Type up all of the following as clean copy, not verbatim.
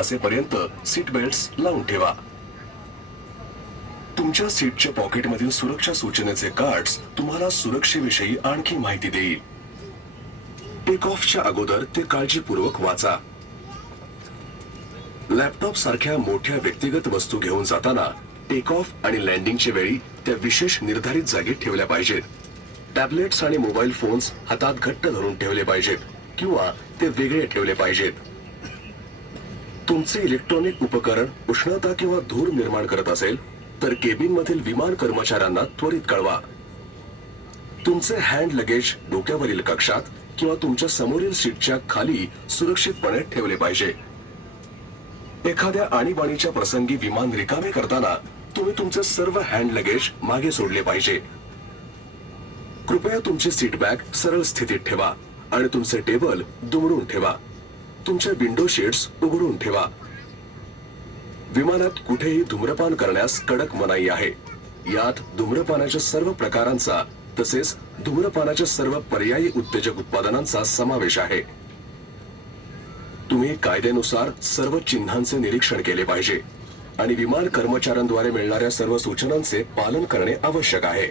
असेपर्यंत seat belts लावून ठेवा. तुमच्या सीटच्या पॉकेटमधील सुरक्षा सूचनेचे कार्ड्स तुम्हाला सुरक्षेविषयी आणखी माहिती देईल. टेक ऑफच्या अगोदर ते काळजीपूर्वक वाचा. लॅपटॉप सारख्या मोठ्या व्यक्तिगत वस्तू घेऊन जाताना टेक ऑफ आणि लँडिंगच्या वेळी त्या विशेष निर्धारित जागेत ठेवल्या पाहिजेत. टॅबलेट्स आणि मोबाईल फोन्स हातात घट्ट धरून ठेवले पाहिजेत किंवा ते वेगळे ठेवले पाहिजेत. तुमचे इलेक्ट्रॉनिक उपकरण उष्णता किंवा धूर निर्माण करत असेल तर केबिन मधील विमान कर्मचाऱ्यांना त्वरित कळवा. तुमचे हँड लगेज डोक्यावरील कक्षात किंवा तुमच्या समोरील सीटच्या खाली सुरक्षितपणे ठेवले पाहिजे. एखाद्या आणीबाणीच्या प्रसंगी विमान रिकामे करताना तुम्ही तुमचे सर्व हँड लगेज मागे सोडले पाहिजे. कृपया तुमची सीट बॅग सरळ स्थितीत ठेवा आणि तुमचे टेबल दुमडून ठेवा. तुमच्या विंडो शेड्स उघडून ठेवा. विमानात कुठेही धूम्रपान करण्यास कडक मनाई आहे. यात धूम्रपानाच्या सर्व प्रकारांचा तसेच धूम्रपानाच्या सर्व पर्यायी उत्तेजक उत्पादनांचा समावेश आहे. तुम्ही कायद्यानुसार सर्व चिन्हांचे निरीक्षण केले पाहिजे आणि विमान कर्मचाऱ्यांद्वारे मिळणाऱ्या सर्व सूचनांचे पालन करणे आवश्यक आहे.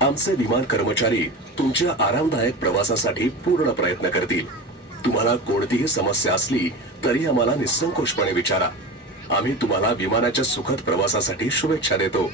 आमचे विमान कर्मचारी तुमच्या आरामदायक प्रवासासाठी पूर्ण प्रयत्न करतील. तुम्हाला कोणतीही समस्या असली तरी आम्हाला निसंकोचपणे विचारा. आम्ही तुम्हाला विमानाच्या सुखद प्रवासासाठी शुभेच्छा देतो.